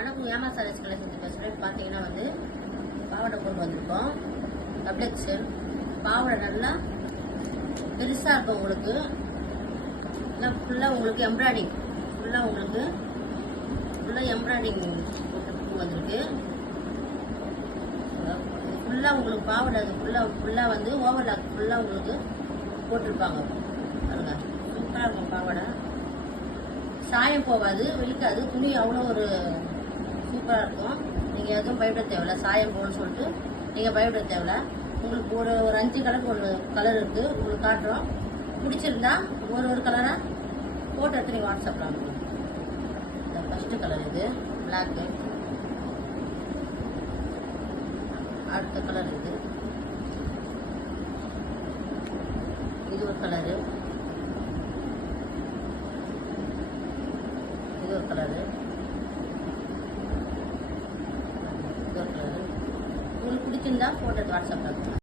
வணக்கம், ஏமா சாரீஸ் கலெக்ஷன் பேசுகிறேன். பார்த்தீங்கன்னா வந்து பாவாடை கொண்டு வந்திருக்கோம். டபுள் எக்ஸல் பாவாடை நல்லா பெருசாக இருக்கும். உங்களுக்கு ஃபுல்லாக உங்களுக்கு எம்ப்ராய்டிங் எம்ப்ராய்டிங் போட்டு பூ வந்திருக்கு. ஃபுல்லாக உங்களுக்கு பாவாடை அது ஃபுல்லாக வந்து ஓவர்லாக் ஃபுல்லாக உங்களுக்கு போட்டிருப்பாங்க. பாருங்க, சூப்பராக இருக்கும் பாவாடை. சாயம் போகாது, வெளிக்காது. துணி அவ்வளோ ஒரு சூப்பராக இருக்கும். நீங்கள் எதுவும் பயப்பட தேவையில்ல. சாயம் போகணும்னு சொல்லிட்டு நீங்கள் பயப்பட தேவையில்ல. உங்களுக்கு ஒரு 5 கலருக்கு ஒரு கலர் இருக்குது. உங்களுக்கு காட்டுறோம். பிடிச்சிருந்தா ஒரு கலராக போட்டு எடுத்து நீங்கள் வாட்ஸ்அப்பில் அனுப்புங்க. இந்த ஃபஸ்ட்டு கலர் இது பிளாக்கு. அடுத்த கலர் இது ஒரு கலரு. இது ஒரு கலரு. உங்களுக்கு பிடிச்சிருந்தா போட்டு வாட்ஸ்அப்பில்